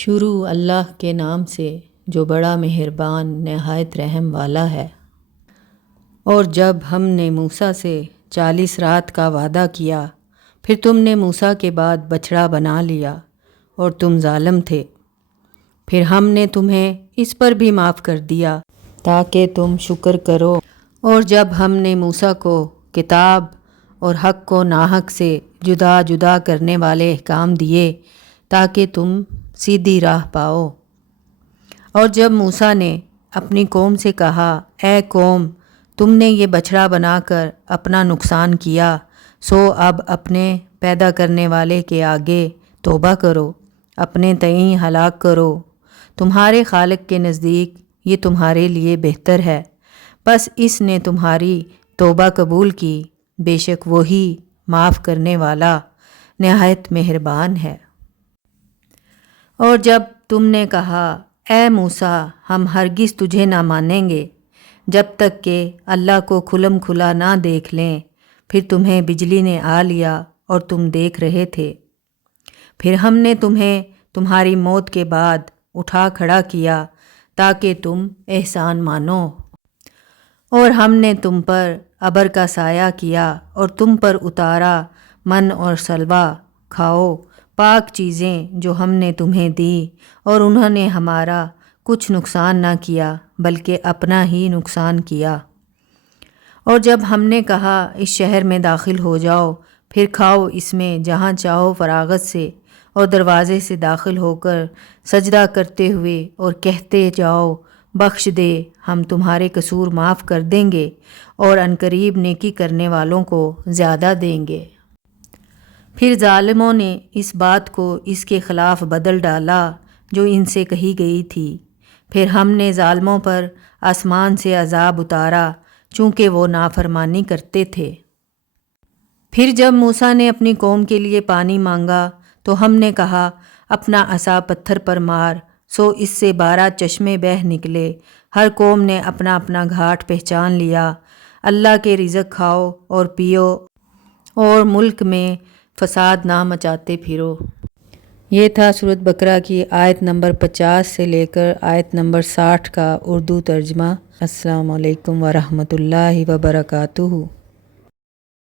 شروع اللہ کے نام سے جو بڑا مہربان نہایت رحم والا ہے۔ اور جب ہم نے موسیٰ سے 40 رات کا وعدہ کیا، پھر تم نے موسیٰ کے بعد بچڑا بنا لیا اور تم ظالم تھے، پھر ہم نے تمہیں اس پر بھی معاف کر دیا تاکہ تم شکر کرو۔ اور جب ہم نے موسیٰ کو کتاب اور حق کو ناحق سے جدا جدا کرنے والے احکام دیے تاکہ تم سیدھی راہ پاؤ۔ اور جب موسیٰ نے اپنی قوم سے کہا، اے قوم، تم نے یہ بچڑا بنا کر اپنا نقصان کیا، سو اب اپنے پیدا کرنے والے کے آگے توبہ کرو، اپنے تئیں ہلاک کرو، تمہارے خالق کے نزدیک یہ تمہارے لیے بہتر ہے، بس اس نے تمہاری توبہ قبول کی، بے شک وہی معاف کرنے والا نہایت مہربان ہے۔ اور جب تم نے کہا، اے موسیٰ، ہم ہرگز تجھے نہ مانیں گے جب تک کہ اللہ کو کھلم کھلا نہ دیکھ لیں، پھر تمہیں بجلی نے آ لیا اور تم دیکھ رہے تھے، پھر ہم نے تمہیں تمہاری موت کے بعد اٹھا کھڑا کیا تاکہ تم احسان مانو۔ اور ہم نے تم پر ابر کا سایہ کیا اور تم پر اتارا من اور سلویٰ، کھاؤ پاک چیزیں جو ہم نے تمہیں دی، اور انہوں نے ہمارا کچھ نقصان نہ کیا بلکہ اپنا ہی نقصان کیا۔ اور جب ہم نے کہا اس شہر میں داخل ہو جاؤ، پھر کھاؤ اس میں جہاں چاہو فراغت سے، اور دروازے سے داخل ہو کر سجدہ کرتے ہوئے اور کہتے جاؤ، بخش دے، ہم تمہارے قصور معاف کر دیں گے اور عنقریب نیکی کرنے والوں کو زیادہ دیں گے۔ پھر ظالموں نے اس بات کو اس کے خلاف بدل ڈالا جو ان سے کہی گئی تھی، پھر ہم نے ظالموں پر آسمان سے عذاب اتارا چونکہ وہ نافرمانی کرتے تھے۔ پھر جب موسیٰ نے اپنی قوم کے لیے پانی مانگا تو ہم نے کہا، اپنا عصا پتھر پر مار، سو اس سے 12 چشمے بہہ نکلے، ہر قوم نے اپنا اپنا گھاٹ پہچان لیا۔ اللہ کے رزق کھاؤ اور پیو اور ملک میں فساد نہ مچاتے پھرو۔ یہ تھا سورۃ بقرہ کی آیت نمبر 50 سے لے کر آیت نمبر 60 کا اردو ترجمہ۔ السلام علیکم ورحمۃ اللہ وبرکاتہ۔